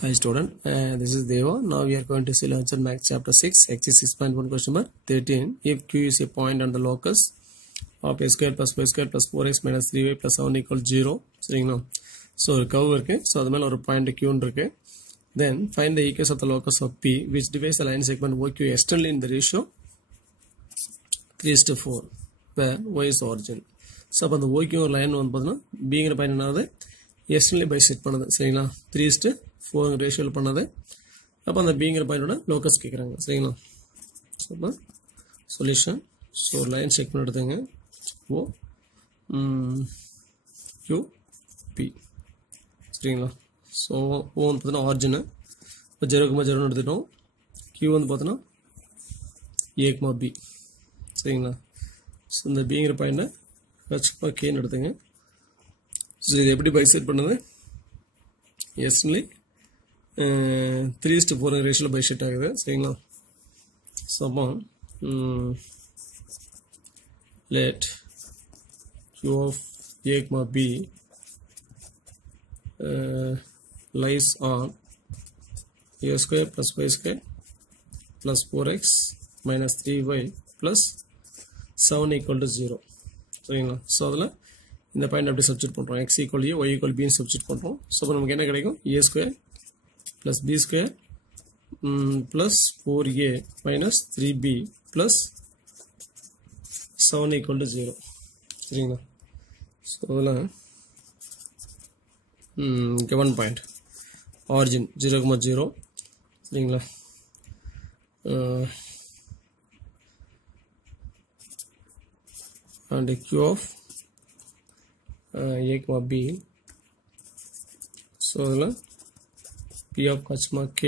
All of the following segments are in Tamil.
Hi student, this is Deva. Now we are going to see answer max chapter 6, exercise 6.1 question number 13. If Q is a point on the locus of a square plus y square plus 4x minus 3y plus 7 equals 0. சரிங்களா? So ஒரு curve இருக்கு. So அது மேல ஒரு point Q இருக்கு. Then find the equation of the locus of P which divides the line segment OQ externally in the ratio 3:4 where y is origin. So அப்ப அந்த OQ ஒரு line வந்து பார்த்தீங்கன்னா Bங்கிற பாயிண்ட் என்னது externally bisect பண்ணுது. சரிங்களா? 3:4 ரேஷியோவில் பண்ணது. அப்போ அந்த பிங்கிற பாயிண்டோட லோக்கஸ் கேட்குறாங்க. சரிங்களா? ஸோ அப்போ சொல்யூஷன். ஸோ லைன் செக் பண்ணி எடுத்துங்க. ஓ கியூ பி. சரிங்களா? ஸோ ஓ வந்து பார்த்தீங்கன்னா ஆர்ஜினு. இப்போ 0,0 எடுத்துட்டோம். கியூ வந்து பார்த்தோன்னா A,B. சரிங்களா? ஸோ இந்த பிங்கிற பாயிண்டை ஹெச்மா கேன்னு எடுத்துங்க. ஸோ இது எப்படி பைசெட் பண்ணுது? எஸ்ன்லி 3:4 ரேஷியோவில் பைசெட் ஆகுது. சரிங்களா? ஸோ அப்போ let Q of A, B lies on A square plus y square plus 4x minus 3y plus 7 equal to 0. சரிங்களா? ஸோ அதில் இந்த பாயிண்ட் அப்படி சப்ஸ்டிட் பண்ணுறோம். x equal a, y equal b substitute பண்ணுறோம். ஸோ அப்போ நமக்கு என்ன கிடைக்கும்? A square plus b square plus 4a minus 3b plus 7 equal to 0. சரிங்களா? ஸோ அதில் given point origin 0,0. சரிங்களா? and Q of A, B. So அதில் P of H K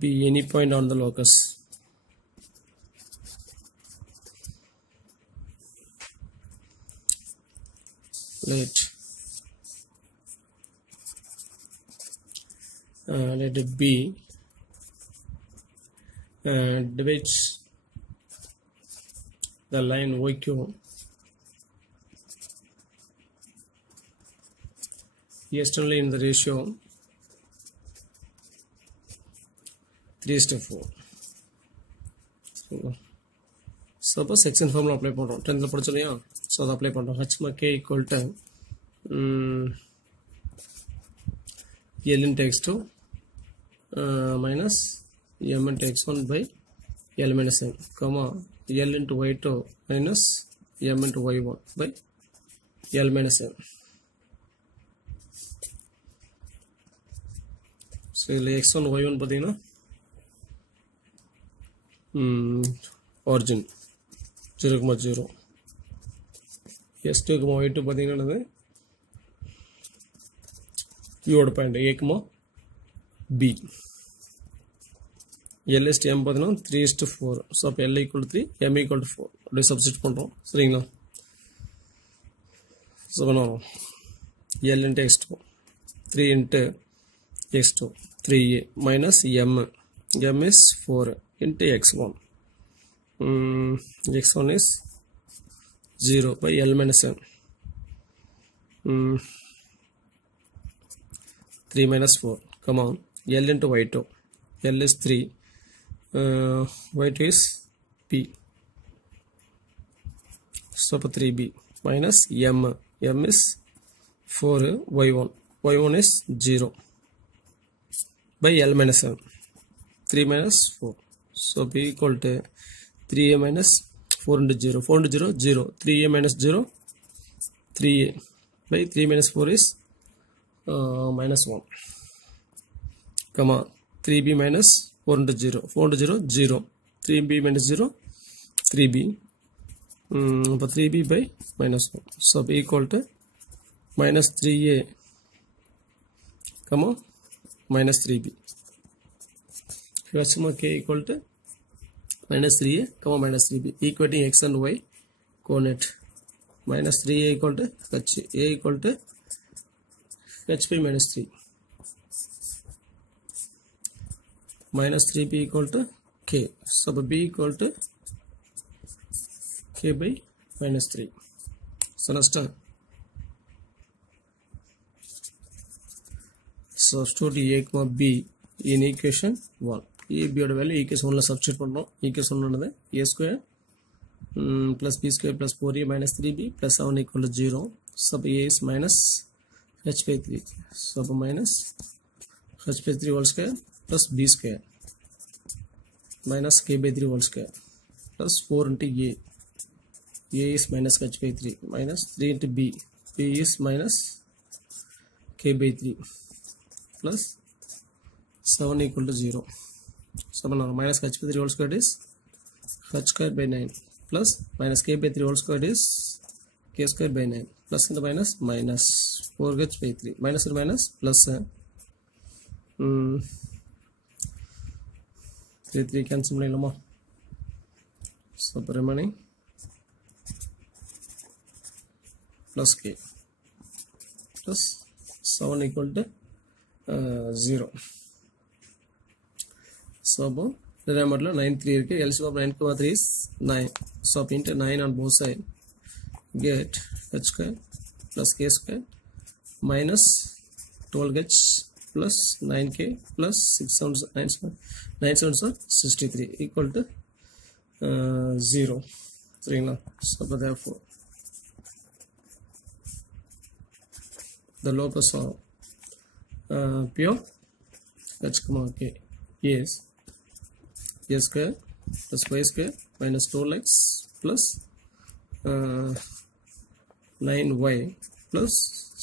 be any point on the locus. Let it be divides the line OQ externally in the ratio 3:4. Suppose section formula apply பண்ணுறோம். 10th படிச்சோம் இல்லையா? ஸோ அதை அப்ளை பண்ணுறோம். H K equal to L into X2 minus M into X1 by L minus M, comma L into Y2 minus M into Y1 by L minus M. So இதில் X1 Y1 பார்த்தீங்கன்னா origin 0,0. S2, Y2 பார்த்தீங்கன்னா யோட point A, B. L M பார்த்தீங்கன்னா 3:4. ஸோ அப்போ L equal to 3, M equal to 4 அப்படியே சப்ஸ்டிட் பண்ணுறோம். சரிங்களா? ஸோ பண்ணுவோம். L into X2 3 into X2 3a minus M. M is 4 into X1. X1 is 0 by L minus M. 3 minus 4. Come on. L into Y2. L is 3. Y2 is P. So 3B minus M. M is 4 Y1. Y1 is 0 by L minus M. 3 minus 4. So B equal to 3a minus 4 into 0. 4 into 0, 0. 3a minus 0, 3a by 3 minus 4 is minus 1. Comma 3b minus 4 into 0. 4 into 0, 0. 3b minus 0, 3b. But 3b by minus 1. So B equal to minus 3a, comma minus 3b. H K equal to minus 3a, comma minus 3b. Equating x and y coordinate. Minus 3a equal to h. A equal to h by minus 3. Minus 3b equal to k. So b equal to k by minus 3. So understand? substitute a comma b in equation 1. a b ஓட வேல்யூ equation 1ல substitute பண்றோம். equation 1 என்னது a square plus b square plus 4a minus 3b plus 7 equal to 0. So a is minus h by 3. So minus h by 3 whole square plus b square minus k by 3 whole square plus 4 into a. a is minus h by 3 minus 3 into b. b is minus k by 3 plus 7 equal to 0. So minus h by 3 whole square is h square by 9 plus minus k by 3 whole square is k square by 9 plus into minus minus 4h by 3 minus into minus plus 3 cancel பண்ணிடலாமா? So remaining plus k plus 7 equal to 0. So denominator 9 3 இருக்கு. LCM of 9 3 is 9. So into 9 on both sides get h square plus k square minus 12h plus 9k plus 6 7 9 7 63 equal to 0. சரிங்களா? So therefore the locus of p of h comma k is a square plus y square minus 12x plus 9y plus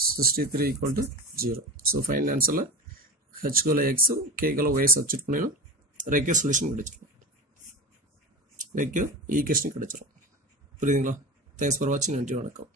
63 equal to 0. So final answer la h gola x k gola y substitute பண்ணீனா ரெக்யூர் சொல்யூஷன் கிடைச்சிரும். ரெக்யூர் ஈக்குவேஷன் கிடைச்சிரும். புரியுதுங்களா? Thanks for watching. நன்றி, வணக்கம்.